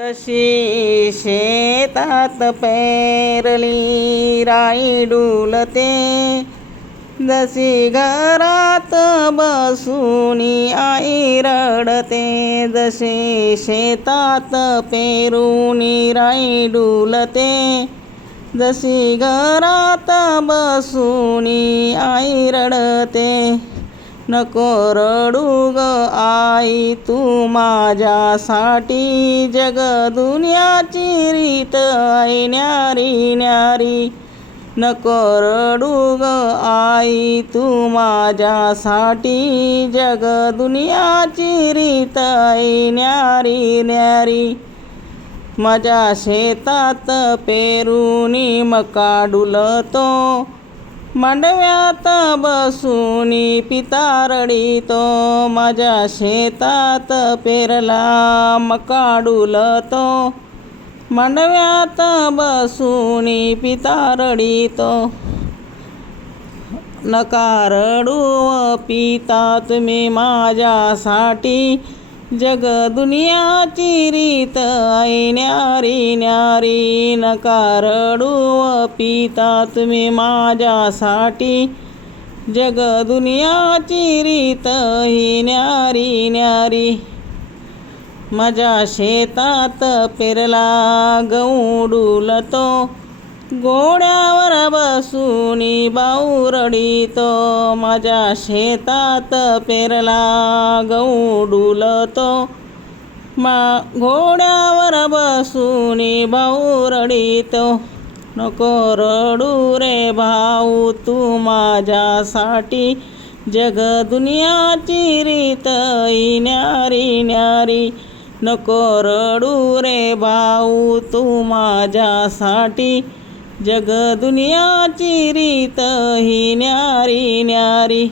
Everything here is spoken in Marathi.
तशी शेतात पेरली राई डुलते. जशी घरात बसूनी आई रडते जशी शेतात पेरुनी राई डुलते. जशी घरात बसूनी आई रडते नको रडू ग आई तू माझ्यासाठी जग दुनियाची रीत आई न्यारी न्यारी. नको रडू ग आई तू माझ्यासाठी जग दुनियाची रीत आई न्यारी न्यारी. माझ्या शेतात पेरुनी मका डुलतो मांडव्यात बसूनी पिता रडितो माझ्या शेतात पेरला मका डुलतो मांडव्यात बसूनी पिता रडितो नका रडू पिता तुम्ही माझ्यासाठी जग दुनियाची रीत आई न्यारी न्यारी नका रडू व पिता तुम्ही माझ्यासाठी. जग दुनियाची रीत ही न्यारी न्यारी माझ्या शेतात पेरला गहू डुलतो गोड्यावर बसूनी बाऊ रडितो माझ्या शेतात पेरला गहू डुलतो मा घोड्यावर बसूनी भाऊ रडितो नको रडू रे भाऊ तू माझ्यासाठी जग दुनियाची रीत न्यारी न्यारी. नको रडू रे भाऊ तू माझ्यासाठी जग दुनियाची रीत ही न्यारी न्यारी.